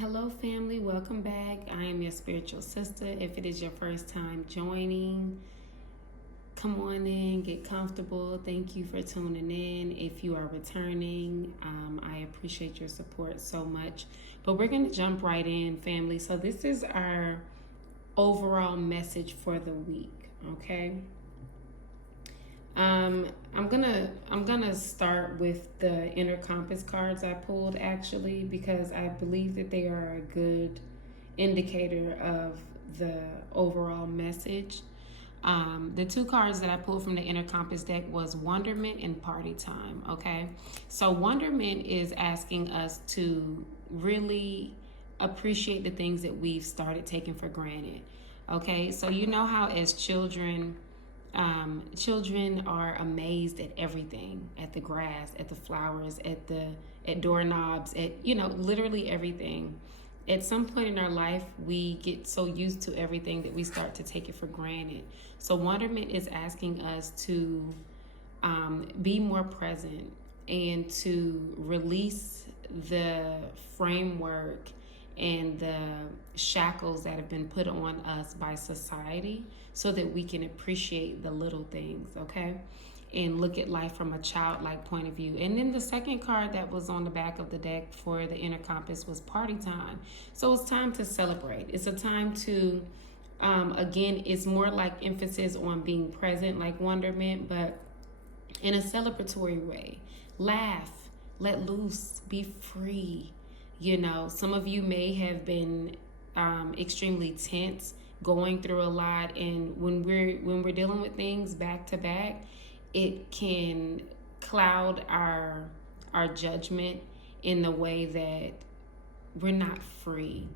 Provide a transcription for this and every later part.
Hello, family. Welcome back. I am your spiritual sister. If it is your first time joining, come on in, get comfortable. Thank you for tuning in. If you are returning, I appreciate your support so much. But we're going to jump right in, family. So, this is our overall message for the week, okay? I'm gonna start with the inner compass cards I pulled, actually, because I believe that they are a good indicator of the overall message. The two cards that I pulled from the inner compass deck was wonderment and party time. Okay, so wonderment is asking us to really appreciate the things that we've started taking for granted. Okay, so you know how as children are amazed at everything, at the grass, at the flowers, at doorknobs, at literally everything. At some point in our life, we get so used to everything that we start to take it for granted. So wonderment is asking us to be more present and to release the framework and the shackles that have been put on us by society so that we can appreciate the little things, okay? And look at life from a childlike point of view. And then the second card that was on the back of the deck for the inner compass was party time. So it's time to celebrate. It's a time to, again, it's more like emphasis on being present, like wonderment, but in a celebratory way. Laugh, let loose, be free. Some of you may have been extremely tense, going through a lot, and when we're dealing with things back to back, it can cloud our judgment in the way that we're not free,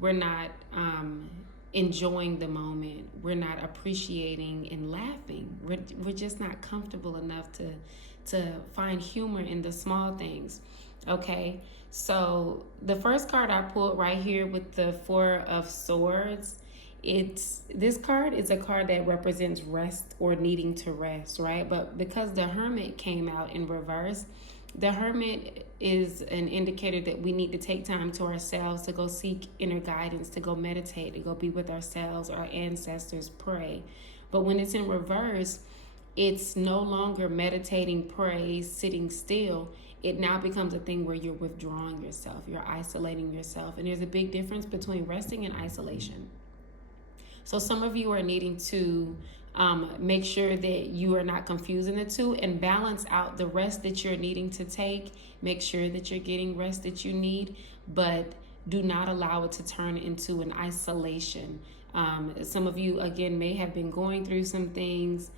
we're not enjoying the moment, we're not appreciating and laughing. We're just not comfortable enough to find humor in the small things. Okay, so the first card I pulled right here with the Four of Swords, this card is a card that represents rest or needing to rest, right? But because the Hermit came out in reverse, the Hermit is an indicator that we need to take time to ourselves, to go seek inner guidance, to go meditate, to go be with ourselves, our ancestors, pray. But when it's in reverse, it's no longer meditating, praise, sitting still. It now becomes a thing where you're withdrawing yourself, you're isolating yourself. And there's a big difference between resting and isolation. So some of you are needing to make sure that you are not confusing the two and balance out the rest that you're needing to take. Make sure that you're getting rest that you need, but do not allow it to turn into an isolation. Some of you, again, may have been going through some things,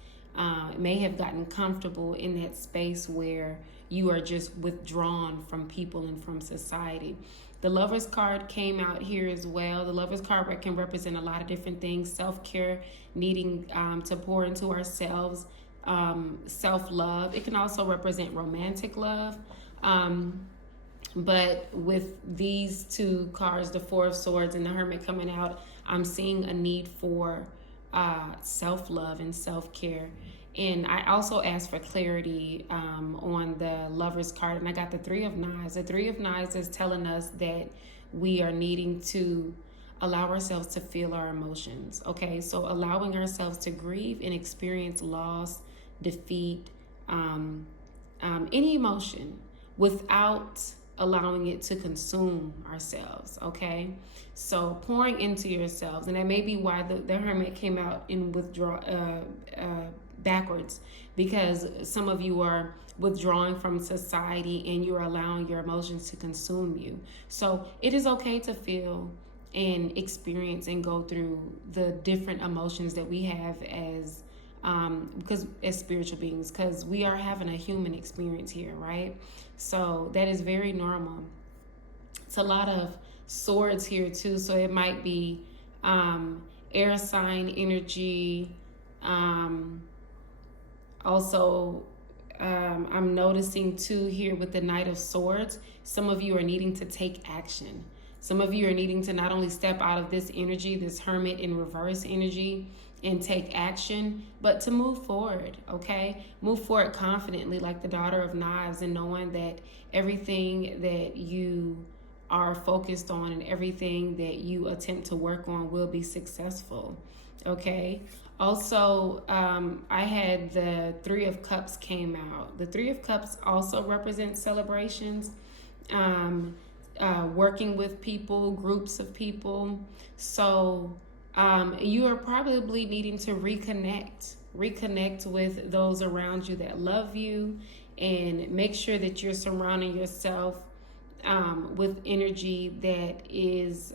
may have gotten comfortable in that space where you are just withdrawn from people and from society. The Lover's card came out here as well. The Lover's card can represent a lot of different things. Self-care, needing to pour into ourselves, self-love. It can also represent romantic love. But with these two cards, the Four of Swords and the Hermit coming out, I'm seeing a need for self-love and self-care. And I also asked for clarity on the Lover's card, and I got the Three of Knives. The Three of Knives is telling us that we are needing to allow ourselves to feel our emotions, okay? So allowing ourselves to grieve and experience loss, defeat, any emotion without allowing it to consume ourselves, okay? So pouring into yourselves, and that may be why the Hermit came out in backwards, because some of you are withdrawing from society and you're allowing your emotions to consume you. So it is okay to feel and experience and go through the different emotions that we have as spiritual beings, because we are having a human experience here, right? So that is very normal. It's a lot of swords here too, so it might be air sign energy. Also, I'm noticing too here with the Knight of Swords, some of you are needing to take action. Some of you are needing to not only step out of this energy, this Hermit in reverse energy, and take action, but to move forward, okay? Move forward confidently like the Daughter of Knives, and knowing that everything that you are focused on and everything that you attempt to work on will be successful. Okay. Also, I had the Three of Cups came out. The Three of Cups also represents celebrations, um, working with people, groups of people. So you are probably needing to reconnect with those around you that love you, and make sure that you're surrounding yourself with energy that is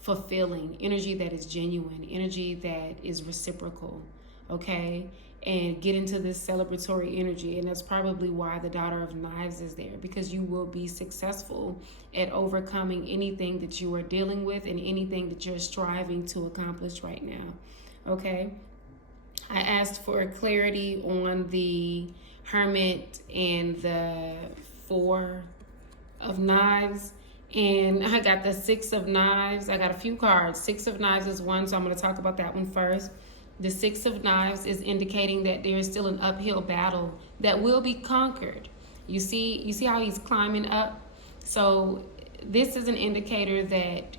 fulfilling, energy that is genuine, energy that is reciprocal, okay? And get into this celebratory energy. And that's probably why the Daughter of Knives is there, because you will be successful at overcoming anything that you are dealing with and anything that you're striving to accomplish right now, okay? I asked for clarity on the Hermit and the Four of Knives, and I got the Six of Knives. I got a few cards. Six of Knives is one, so I'm going to talk about that one first. The Six of Knives is indicating that there is still an uphill battle that will be conquered. You see how he's climbing up? So this is an indicator that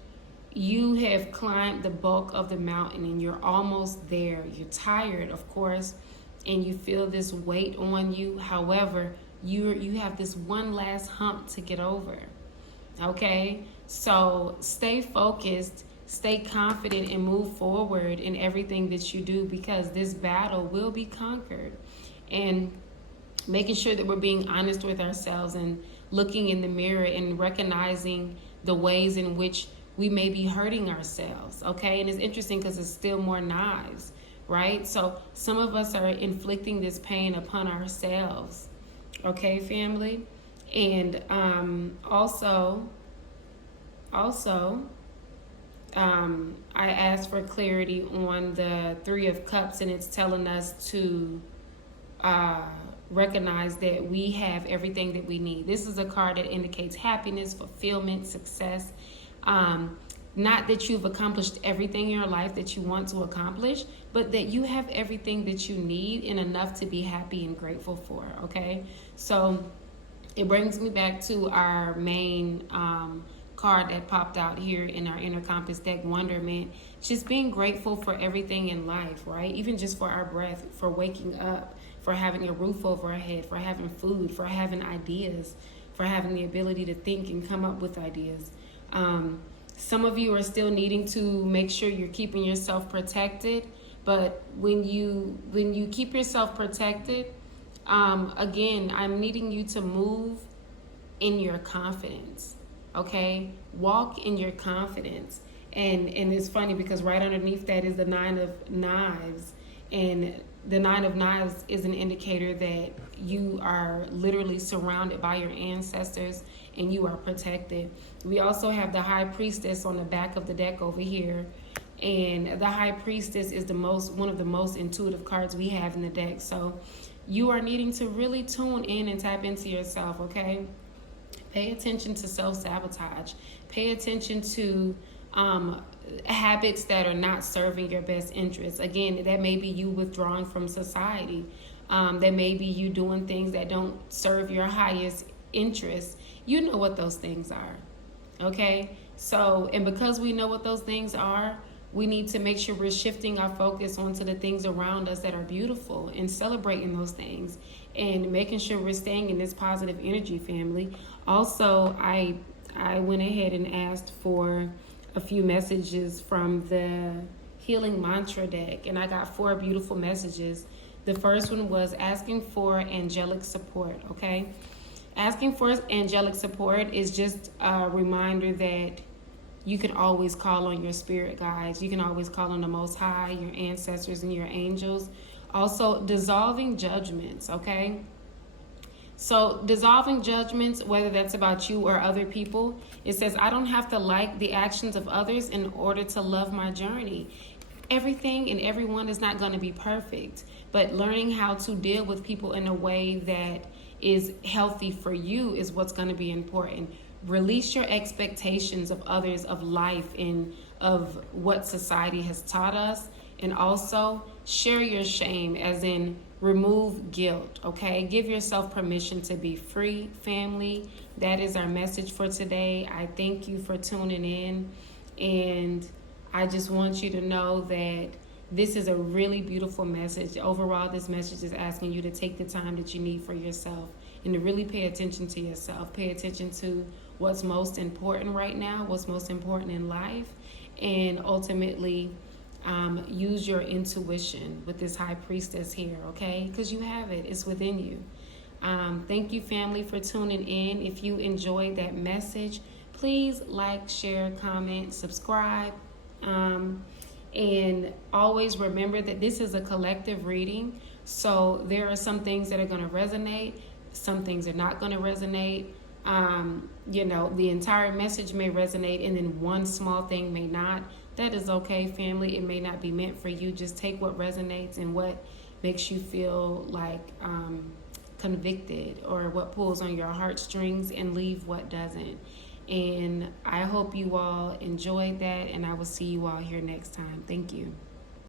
you have climbed the bulk of the mountain and you're almost there. You're tired, of course, and you feel this weight on you. However, you have this one last hump to get over. Okay? So stay focused, stay confident, and move forward in everything that you do, because this battle will be conquered. And making sure that we're being honest with ourselves and looking in the mirror and recognizing the ways in which we may be hurting ourselves, okay? And it's interesting because it's still more knives, right? So some of us are inflicting this pain upon ourselves, okay, family? And also, I asked for clarity on the Three of Cups, and it's telling us to recognize that we have everything that we need. This is a card that indicates happiness, fulfillment, success. Not that you've accomplished everything in your life that you want to accomplish, but that you have everything that you need and enough to be happy and grateful for, okay? So it brings me back to our main card that popped out here in our Inner Compass deck, Wonderment. Just being grateful for everything in life, right? Even just for our breath, for waking up, for having a roof over our head, for having food, for having ideas, for having the ability to think and come up with ideas. Some of you are still needing to make sure you're keeping yourself protected, but when you keep yourself protected, again, I'm needing you to move in your confidence, okay? Walk in your confidence. And it's funny because right underneath that is the Nine of Knives, and the Nine of Knives is an indicator that you are literally surrounded by your ancestors and you are protected. We also have the High Priestess on the back of the deck over here, and the High Priestess is one of the most intuitive cards we have in the deck. So you are needing to really tune in and tap into yourself, okay? Pay attention to self-sabotage. Pay attention to habits that are not serving your best interests. Again, that may be you withdrawing from society. That may be you doing things that don't serve your highest interests. You know what those things are, okay? So, and because we know what those things are, we need to make sure we're shifting our focus onto the things around us that are beautiful and celebrating those things and making sure we're staying in this positive energy, family. Also, I went ahead and asked for a few messages from the Healing Mantra deck, and I got 4 beautiful messages. The first one was asking for angelic support, okay? Asking for angelic support is just a reminder that you can always call on your spirit guides. You can always call on the Most High, your ancestors, and your angels. Also, dissolving judgments, okay? So dissolving judgments, whether that's about you or other people, it says, I don't have to like the actions of others in order to love my journey. Everything and everyone is not going to be perfect, but learning how to deal with people in a way that is healthy for you is what's going to be important. Release your expectations of others, of life, and of what society has taught us. And also share your shame, as in remove guilt, okay? Give yourself permission to be free, family. that is our message for today. I thank you for tuning in, and I just want you to know that this is a really beautiful message. Overall, this message is asking you to take the time that you need for yourself and to really pay attention to yourself. Pay attention to what's most important right now, what's most important in life, and ultimately use your intuition with this high priestess here, okay? Because you have it, it's within you. Thank you, family, for tuning in. If you enjoyed that message, please like, share, comment, subscribe. And always remember that this is a collective reading. So there are some things that are going to resonate, some things are not going to resonate. The entire message may resonate, and then one small thing may not. That is okay, family. It may not be meant for you. Just take what resonates and what makes you feel like convicted, or what pulls on your heartstrings, and leave what doesn't. And I hope you all enjoyed that, and I will see you all here next time. Thank you.